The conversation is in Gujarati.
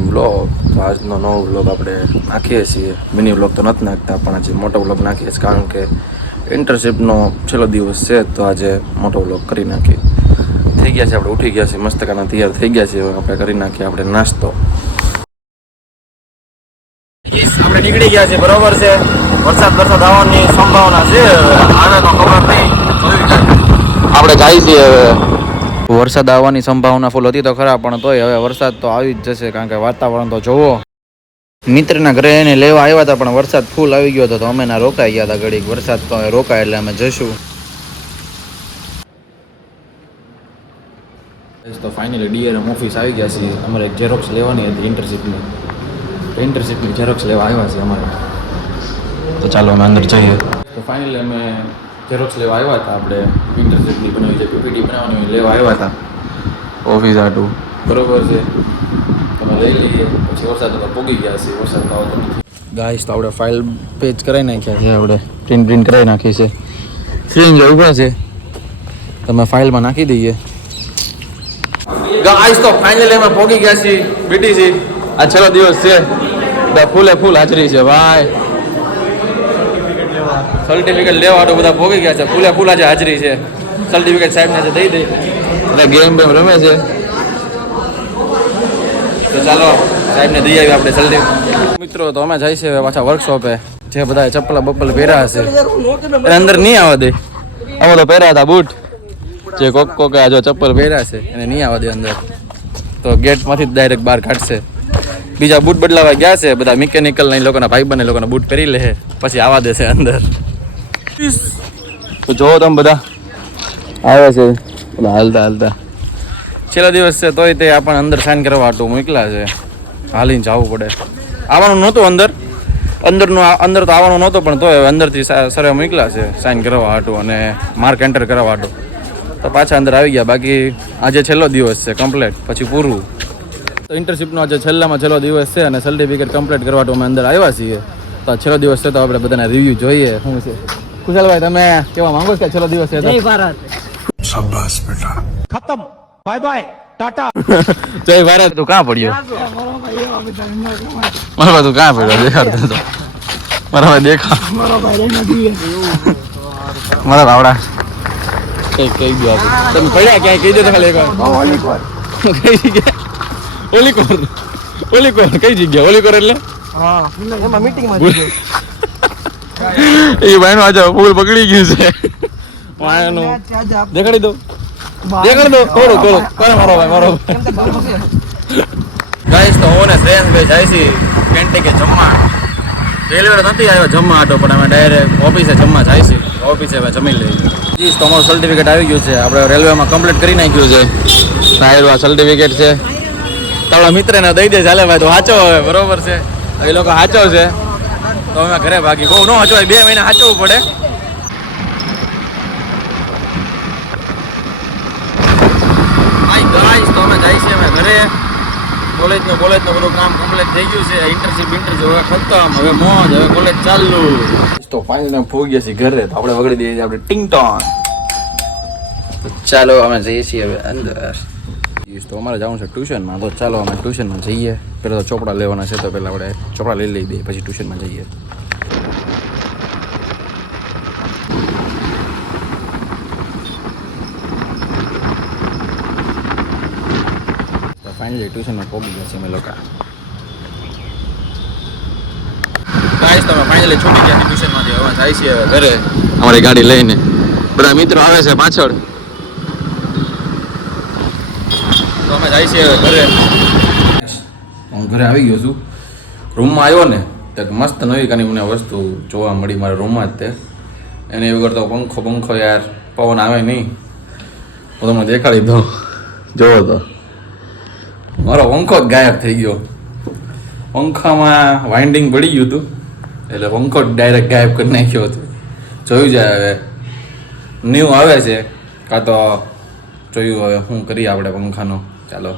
Morning vlog. તો આજનો નવો વ્લોગ આપણે નાખીએ છીએ. મિની વ્લોગ તો નથી નાખતા, પણ આજે મોટો વ્લોગ નાખીએ છીએ, કારણ કે ઇન્ટર્નશીપનો છેલ્લો દિવસ છે. તો આજે મોટો વ્લોગ કરી નાખીએ. થઈ ગયા છે, આપણે ઉઠી ગયા છીએ, મસ્તકાના તૈયાર થઈ ગયા છીએ. આપણે કરી નાખીએ આપણે નાસ્તો. આપણે નીકળી ગયા છે, બરોબર છે. વરસાદ આવવાની સંભાવના છે. આવે તો ખબર નહીં, આપણે જાય છીએ હવે. વરસાદ આવવાની સંભાવના ફૂલ હતી તો ખરા, પણ તોય હવે વરસાદ તો આવી જ જશે, કારણ કે વાતાવરણ તો જોવો. મિત્રના ઘરે એને લેવા આવ્યા હતા, પણ વરસાદ ફૂલ આવી ગયો હતો, તો અમે ના રોકાઈ ગયા હતા ઘડીક. વરસાદ તો રોકાય એટલે અમે જઈશું. તો ફાઇનલી ડીઆરએમ ઓફિસ આવી ગયા છીએ. અમારે એક ઝેરોક્સ લેવાની હતી ઇન્ટર્નશીપની ઝેરોક્સ લેવા આવ્યા છે અમારે. તો ચાલો અમે અંદર જઈએ. તો ફાઇનલી અમે ઝેરોક્સ લેવા આવ્યા હતા. આપણે ઇન્ટર્નશીપની બનાવી છે, પીપીટી બનાવવાની લેવા આવ્યા હતા ઓફિસ આટું, બરોબર છે. તમે લઈ લઈએ. પછી વરસાદ પોગી ગયા છે, વરસાદ તો આવતો નથી. ગાઈસ, તો આપણે ફાઇલ પેજ કરાવી નાખ્યા છે. આપણે પ્રિન્ટ કરાવી નાખી છે. ફ્રીજ ઉભા છે, તમે ફાઇલમાં નાખી દઈએ. ગાઈસ, તો ફાઇનલી અમે પોગી ગયા છીએ બીટીસી. આ છેલ્લો દિવસ છે, ફૂલે ફૂલ હાજરી છે ભાઈ. સર્ટિફિકેટ લેવા માટે બધા પોગી ગયા છે. ફૂલે ફૂલ આજે હાજરી છે. સર્ટિફિકેટ સાહેબને આજે દઈ દે. એટલે ગેમ રમે છે. તો ચાલો સાહેબને દઈ આવી આપણે સર્ટિફિકેટ. મિત્રો, તો અમે જાય છે પાછા વર્કશોપે. જે બધા ચપ્પલ બપ્પલ પહેર્યા હશે એને અંદર નહીં આવવા દે. અમે તો પહેર્યા હતા બૂટ. જે કોક આ જો ચપ્પલ પહેર્યા છે એને નહીં આવવા દે અંદર. તો ગેટમાંથી જ ડાયરેક્ટ બહાર કાઢશે. બીજા બૂટ બદલાવા ગયા છે બધા મિકેનિકલ એ લોકોના ભાઈબંધ એ લોકોના બૂટ પહેરી લે, પછી આવવા દેશે અંદર. તો જોવો તમે બધા આવે છે હાલતા. છેલ્લો દિવસ છે, તોય તે આપણને અંદર સાઇન કરવા હાટું મોકલા છે. હાલીને જવું પડે. આવવાનું નહોતું અંદર તો આવવાનું નહોતું, પણ તોય અંદરથી સરે મોકલા છે સાઇન કરવા હાટું અને માર્ક એન્ટર કરવા હાટું. તો પાછા અંદર આવી ગયા. બાકી આજે છેલ્લો દિવસ છે કમ્પ્લીટ, પછી પૂરું. તો ઇન્ટર્નશીપનો આજે છેલ્લામાં છેલ્લો દિવસ છે અને સર્ટિફિકેટ કમ્પ્લીટ કરવા અમે અંદર આવ્યા છીએ. તો છેલ્લો દિવસ છે, તો આપણે બધાના રિવ્યૂ જોઈએ શું છે. કુશલભાઈ, તમે કેવા માંગો છો કે છેલ્લો દિવસ છે? જય ભારત. શાબાશ બેટા. ખતમ. Bye bye, Tata. જય ભારત. તું ક્યાં પડ્યો? મારા ભાઈ તું ક્યાં પડ્યો? દેખાડતો તો મારા ભાઈ દેખા. મારા ભાવડા કઈ ગયો તમે પડ્યા ક્યાંય કહી દો તો ખાલી એકવાર. ઓલીકોર કઈ જગ્યા? ઓલીકોર એટલે એમાં મીટિંગમાં એ ભાઈનું આજે ફૂલ પકડી ગયું છે. દેખાડી દો થોડું કરે મારો ભાઈ. ગાઈસ, તો હું ને શ્રેયંશભાઈ જાય છે કેન્ટીન કે જમવા. રેલવે નથી આવ્યો જમવા હતો, પણ અમે ડાયરેક્ટ ઓફિસે જમવા જાય છે. ઓફિસે હવે જમી લઈએ. તો અમારું સર્ટિફિકેટ આવી ગયું છે. આપણે રેલવેમાં કમ્પ્લીટ કરી નાખ્યું છે. આ સર્ટિફિકેટ છે. તારા મિત્રને દઈ દે. ચાલે ભાઈ, તો સાચો હવે, બરોબર છે. એ લોકો સાચો છે તો અમે ઘરે ભાગી. બહુ ન સાચો, 2 મહિના સાચવવું પડે. તો અમે જાય છે અમે ઘરે. કોલેજનું બધું કામ કમ્પ્લીટ થઈ ગયું છે. ઇન્ટર્નશીપ હવે ખતમ. હવે મોજ, હવે કોલેજ ચાલુ. તો ફાઇનલી પહોંચી ગયા છીએ ઘરે. તો આપણે વગડી દઈએ છીએ આપણે ટિંગટોન. ચાલો અમે જઈએ છીએ હવે અંદર. તો અમારે જવાનું છે ટ્યુશનમાં. તો ચાલો અમે ટ્યુશનમાં જઈએ. પહેલાં તો ચોપડા લેવાના છે, તો પહેલાં આપણે ચોપડા લઈ દઈએ, પછી ટ્યુશનમાં જઈએ. તો ફાઇનલી ટ્યુશનમાં પહોંચી ગયા છે અમે લોકો. ગાઈસ, તમે ફાઇનલી છૂટી ગયા ટ્યુશનમાંથી. હવે જાય છીએ હવે ઘરે અમારી ગાડી લઈને. બધા મિત્રો આવે છે પાછળ. તો અમે જાય છીએ ઘરે. હું ઘરે આવી ગયો છું. રૂમમાં આવ્યો ને તો મસ્ત નવી કાની મને વસ્તુ જોવા મળી મારા રૂમમાં જ. તે એની વગર તો પંખો યાર, પવન આવે નહીં. હું તમને દેખાડી દઉં, જોવો તો મારો પંખો જ ગાયબ થઈ ગયો. પંખામાં વાઇન્ડિંગ પડી ગયું હતું, એટલે પંખો જ ડાયરેક્ટ ગાયબ કરી નાખ્યો હતો. જોયું જાય હવે ન્યૂ આવે છે કાં તો જોયું હવે શું કરીએ આપણે પંખાનો. ચાલો